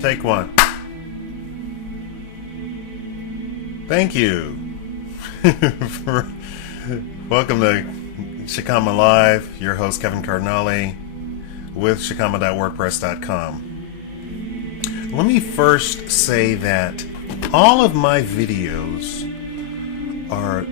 Take one. Thank you. Welcome to Shikama Live. Your host Kevin Cardinale with shikama.wordpress.com. Let me first say that all of my videos are,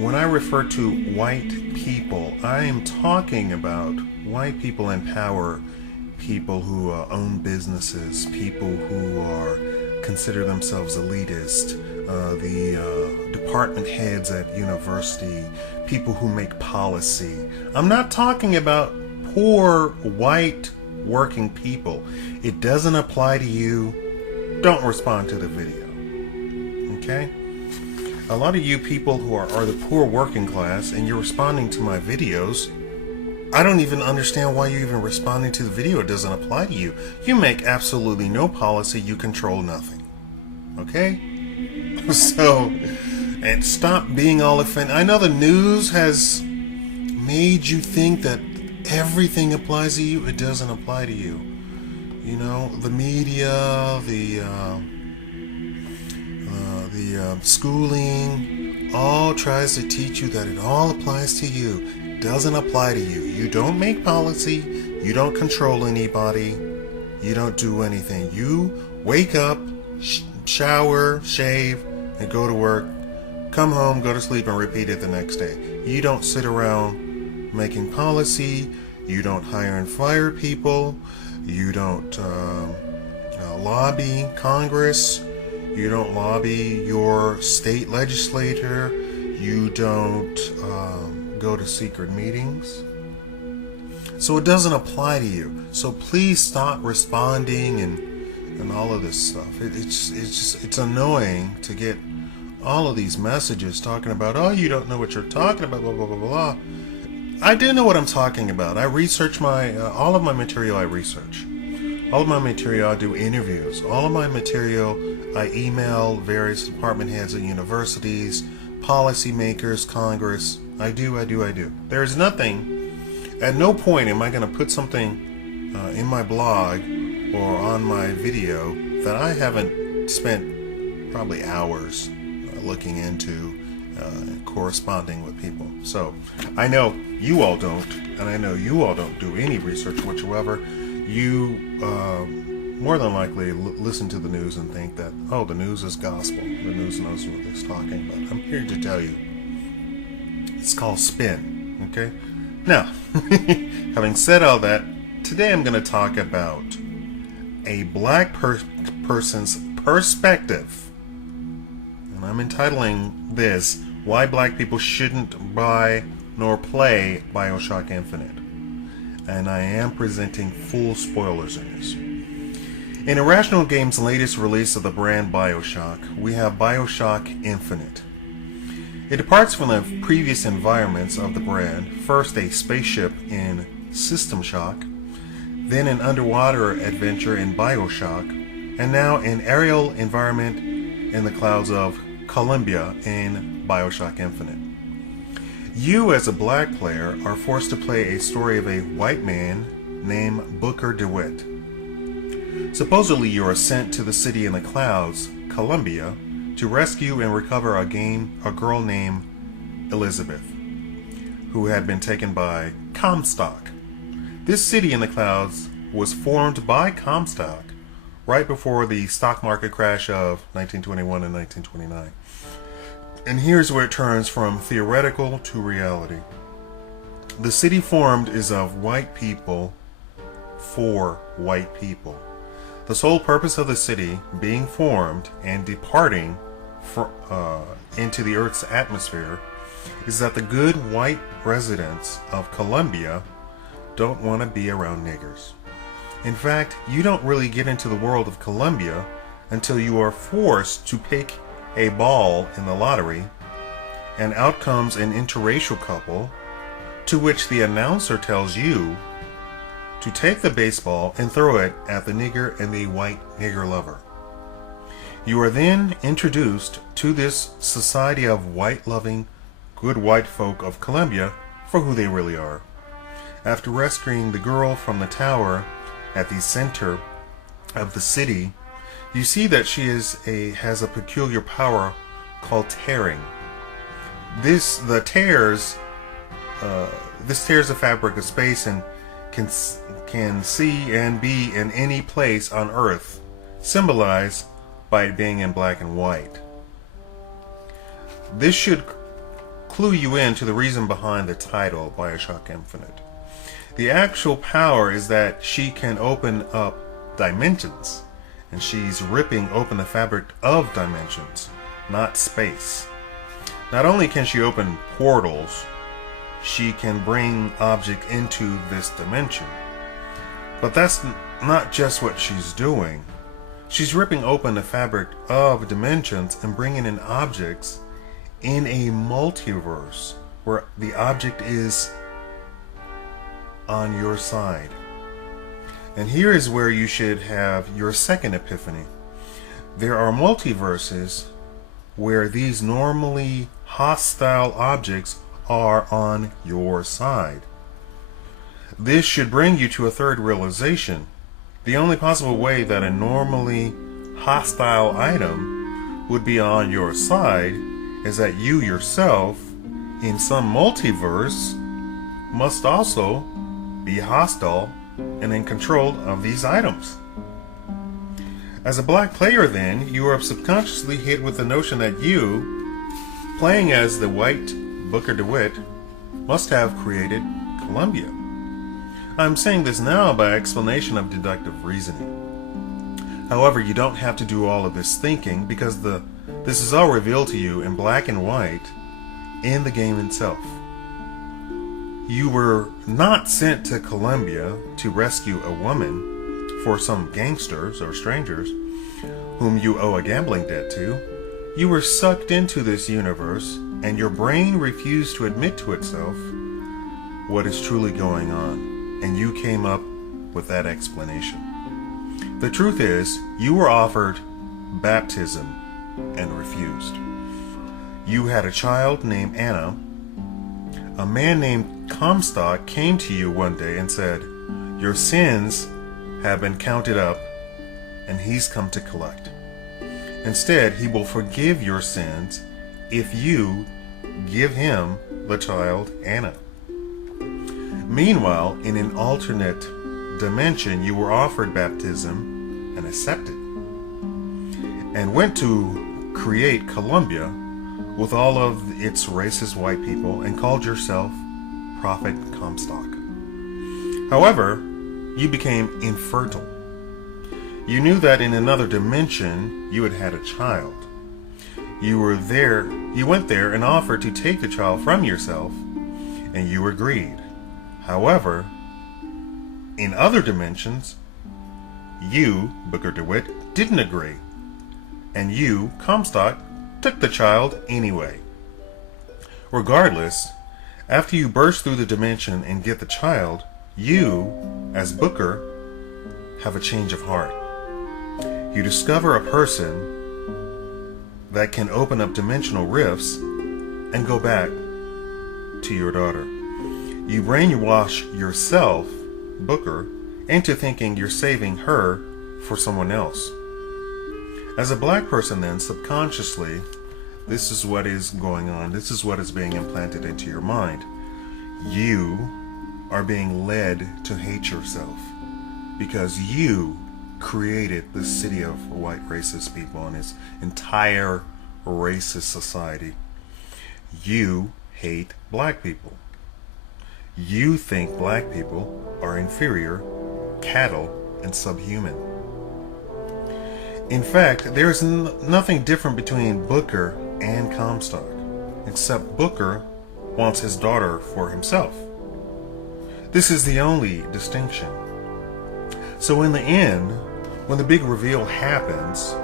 when I refer to white people, I am talking about white people in power, people who own businesses, people who consider themselves elitist, the department heads at university, people who make policy. I'm not talking about poor white working people. It doesn't apply to you. Don't respond to the video. Okay? A lot of you people who are the poor working class and you're responding to my videos, I don't even understand why you're even responding to the video. It doesn't apply to you. You make absolutely no policy. You control nothing. Okay? So, and stop being all offended. I know the news has made you think that everything applies to you. It doesn't apply to you. You know, the media, the schooling, all tries to teach you that it all applies to you. It doesn't apply to you. You don't make policy. You don't control anybody. You don't do anything. You wake up, shower, shave, and go to work. Come home, go to sleep, and repeat it the next day. You don't sit around making policy. You don't hire and fire people. You don't lobby Congress. You don't lobby your state legislator. You don't go to secret meetings. So it doesn't apply to you. So please stop responding and all of this stuff. It's annoying to get all of these messages talking about, oh, you don't know what you're talking about, blah, blah, blah, blah. I do know what I'm talking about. I research all of my material. I research all of my material. I do interviews. All of my material, I email various department heads at universities, policymakers, Congress. I do. There is nothing, at no point am I going to put something in my blog or on my video that I haven't spent probably hours looking into, corresponding with people. So I know you all don't, and I know you all don't do any research whatsoever. You more than likely listen to the news and think that, oh, the news is gospel. The news knows what it's talking about. I'm here to tell you, it's called spin. Okay? Now, having said all that, today I'm going to talk about a black person's perspective. And I'm entitling this, Why Black People Shouldn't Buy Nor Play Bioshock Infinite. And I am presenting full spoilers in this. In Irrational Games' latest release of the brand Bioshock, we have Bioshock Infinite. It departs from the previous environments of the brand, first a spaceship in System Shock, then an underwater adventure in Bioshock, and now an aerial environment in the clouds of Columbia in Bioshock Infinite. You, as a black player, are forced to play a story of a white man named Booker DeWitt. Supposedly, you are sent to the city in the clouds, Columbia, to rescue and recover a girl named Elizabeth, who had been taken by Comstock. This city in the clouds was formed by Comstock right before the stock market crash of 1921 and 1929. And here's where it turns from theoretical to reality. The city formed is of white people for white people. The sole purpose of the city being formed and departing into the Earth's atmosphere is that the good white residents of Columbia don't want to be around niggers. In fact, you don't really get into the world of Columbia until you are forced to pick a ball in the lottery, and out comes an interracial couple, to which the announcer tells you to take the baseball and throw it at the nigger and the white nigger lover. You are then introduced to this society of white-loving, good white folk of Columbia for who they really are. After rescuing the girl from the tower at the center of the city, You see that she has a peculiar power called tearing. This tears the fabric of space and can see and be in any place on Earth, symbolized by it being in black and white. This should clue you in to the reason behind the title, Bioshock Infinite. The actual power is that she can open up dimensions, and she's ripping open the fabric of dimensions, not space. Not only can she open portals, she can bring objects into this dimension. But that's not just what she's doing. She's ripping open the fabric of dimensions and bringing in objects in a multiverse where the object is on your side. And here is where you should have your second epiphany. There are multiverses where these normally hostile objects are on your side. This should bring you to a third realization. The only possible way that a normally hostile item would be on your side is that you yourself, in some multiverse, must also be hostile and in control of these items. As a black player, then, you are subconsciously hit with the notion that you, playing as the white Booker DeWitt, must have created Columbia. I'm saying this now by explanation of deductive reasoning. However, you don't have to do all of this thinking because this is all revealed to you in black and white in the game itself. You were not sent to Columbia to rescue a woman for some gangsters or strangers whom you owe a gambling debt to. You were sucked into this universe, and your brain refused to admit to itself what is truly going on, and you came up with that explanation. The truth is, you were offered baptism and refused. You had a child named Anna. A man named Comstock came to you one day and said, "Your sins have been counted up, and he's come to collect. Instead, he will forgive your sins if you give him the child Anna." Meanwhile, in an alternate dimension, you were offered baptism and accepted, and went to create Columbia with all of its racist white people and called yourself Prophet Comstock. However, you became infertile. You knew that in another dimension you had had a child. You went there and offered to take the child from yourself, and you agreed. However, in other dimensions, you, Booker DeWitt, didn't agree, and you, Comstock, took the child anyway. Regardless, after you burst through the dimension and get the child, you, as Booker, have a change of heart. You discover a person that can open up dimensional rifts and go back to your daughter. You brainwash yourself, Booker, into thinking you're saving her for someone else. As a black person, then, subconsciously, this is what is going on. This is what is being implanted into your mind. You are being led to hate yourself because you created the city of white racist people and its entire racist society. You hate black people. You think black people are inferior, cattle, and subhuman. In fact, there is nothing different between Booker and Comstock, except Booker wants his daughter for himself. This is the only distinction. So in the end, when the big reveal happens,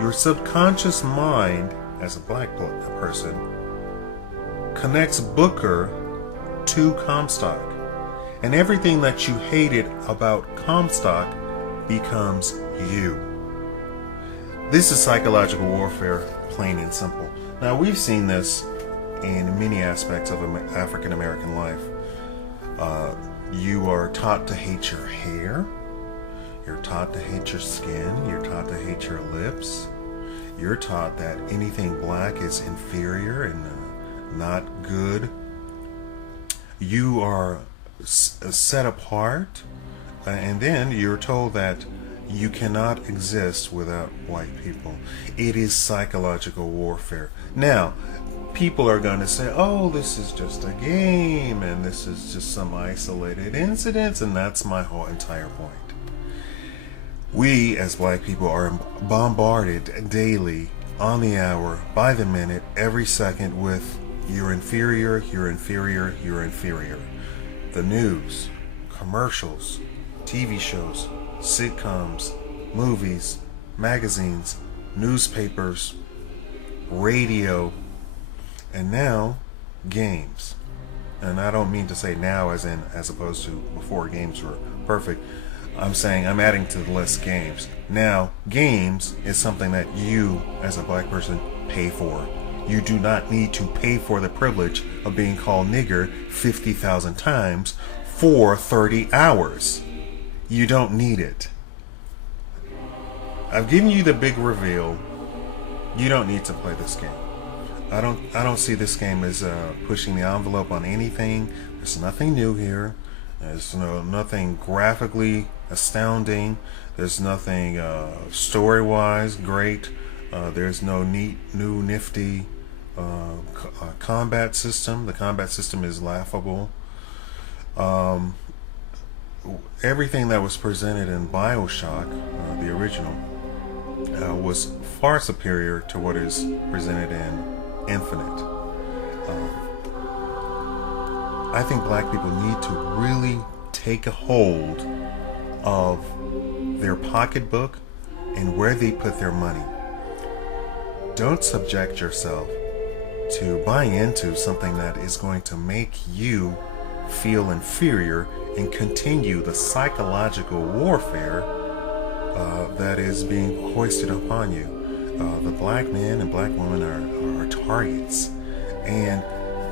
your subconscious mind, as a black person, connects Booker to Comstock, and everything that you hated about Comstock becomes you. This is psychological warfare, plain and simple. Now, we've seen this in many aspects of African American life. You are taught to hate your hair. You're taught to hate your skin. You're taught to hate your lips. You're taught that anything black is inferior and not good. You are set apart, and then you're told that you cannot exist without white people. It is psychological warfare. Now, people are going to say, oh, this is just a game, and this is just some isolated incidents, and that's my whole entire point. We, as black people, are bombarded daily, on the hour, by the minute, every second with you're inferior, you're inferior, you're inferior. The news, commercials, TV shows, sitcoms, movies, magazines, newspapers, radio, and now games. And I don't mean to say now as opposed to before games were perfect. I'm saying I'm adding to the list games. Now, games is something that you, as a black person, pay for. You do not need to pay for the privilege of being called nigger 50,000 times for 30 hours. You don't need it. I've given you the big reveal. You don't need to play this game. I don't see this game as pushing the envelope on anything. There's nothing new here. There's nothing graphically astounding. There's nothing story-wise great. There's no neat, new, nifty combat system. The combat system is laughable. Everything that was presented in Bioshock, the original, was far superior to what is presented in Infinite. I think black people need to really take a hold of their pocketbook and where they put their money. Don't subject yourself to buying into something that is going to make you feel inferior and continue the psychological warfare that is being hoisted upon you. The black man and black woman are targets, and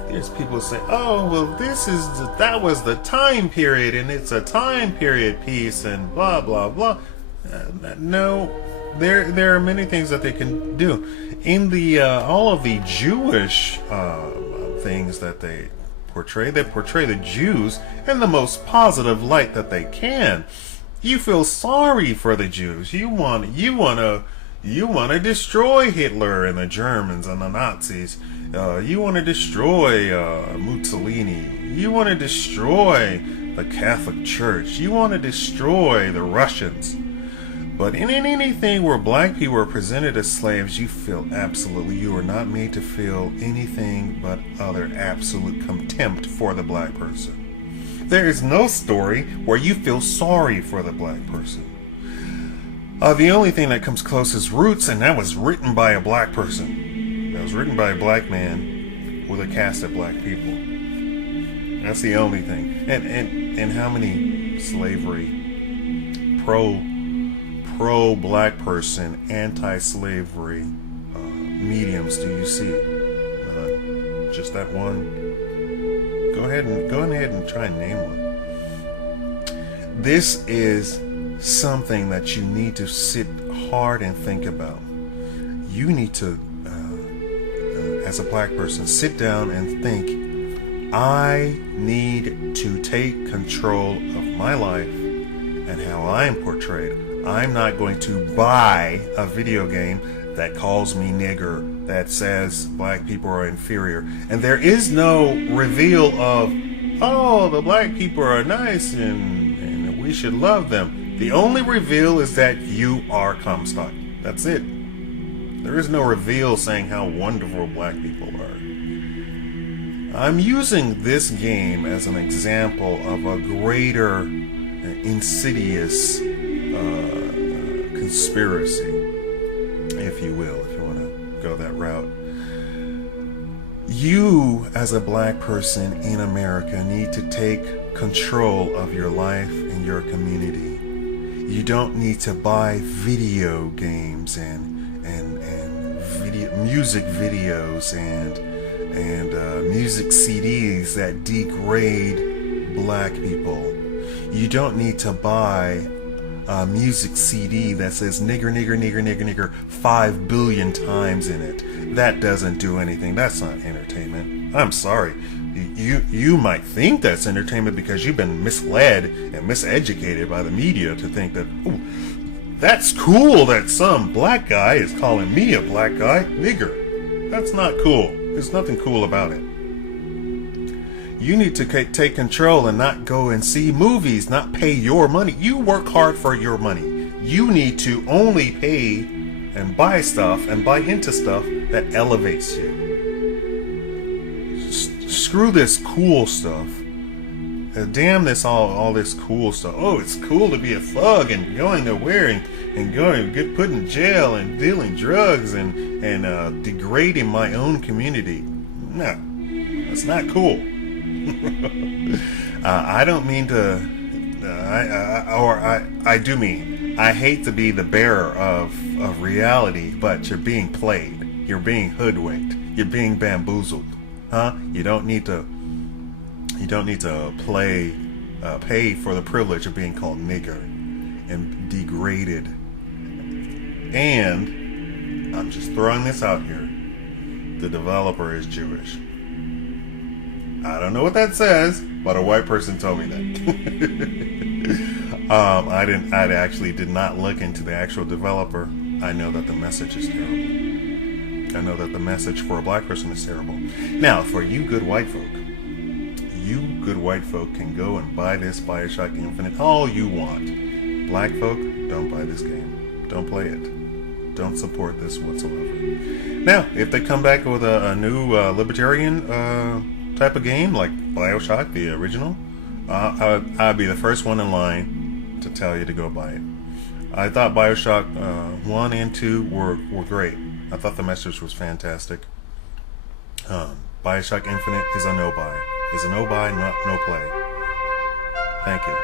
there's people who say, "Oh, well, that was the time period, and it's a time period piece, and blah blah blah." No, there are many things that they can do in the all of the Jewish things that they portray. They portray the Jews in the most positive light that they can. You feel sorry for the Jews. You want to destroy Hitler and the Germans and the Nazis. You want to destroy Mussolini. You want to destroy the Catholic Church. You want to destroy the Russians. But in anything where black people are presented as slaves, you are not made to feel anything but other absolute contempt for the black person. There is no story where you feel sorry for the black person. The only thing that comes close is Roots, and that was written by a black person. That was written by a black man with a cast of black people. That's the only thing. And how many slavery, pro black person, anti-slavery mediums do you see? Just that one. Go ahead and try and name one. This is something that you need to sit hard and think about. You need to, as a black person, sit down and think, I need to take control of my life and how I am portrayed. I'm not going to buy a video game that calls me nigger, that says black people are inferior. And there is no reveal of, oh, the black people are nice and we should love them. The only reveal is that you are Comstock. That's it. There is no reveal saying how wonderful black people are. I'm using this game as an example of a greater insidious conspiracy, if you will, if you want to go that route. You, as a black person in America, need to take control of your life and your community. You don't need to buy video games and music videos and music CDs that degrade black people. You don't need to buy music CD that says nigger, nigger, nigger, nigger, nigger 5 billion times in it. That doesn't do anything. That's not entertainment. I'm sorry. You might think that's entertainment because you've been misled and miseducated by the media to think that, oh, that's cool that some black guy is calling me a black guy nigger. That's not cool. There's nothing cool about it. You need to take control and not go and see movies, not pay your money. You work hard for your money. You need to only pay and buy stuff and buy into stuff that elevates you. Screw this cool stuff. Damn this all this cool stuff. Oh, it's cool to be a thug and going nowhere and going get put in jail and dealing drugs and degrading my own community. No, that's not cool. I don't mean to. I do mean I hate to be the bearer of reality, but you're being played. You're being hoodwinked. You're being bamboozled. Huh? You don't need to pay for the privilege of being called nigger and degraded. And I'm just throwing this out here. The developer is Jewish. I don't know what that says, but a white person told me that. I actually did not look into the actual developer. I know that the message is terrible. I know that the message for a black person is terrible. Now, for you good white folk can go and buy this Bioshock Infinite all you want. Black folk, don't buy this game. Don't play it. Don't support this whatsoever. Now, if they come back with a new libertarian type of game like Bioshock, the original, I'd be the first one in line to tell you to go buy it. I thought Bioshock 1 and 2 were great. I thought the message was fantastic. Bioshock Infinite is a no-buy. Is a no-buy, no play. Thank you.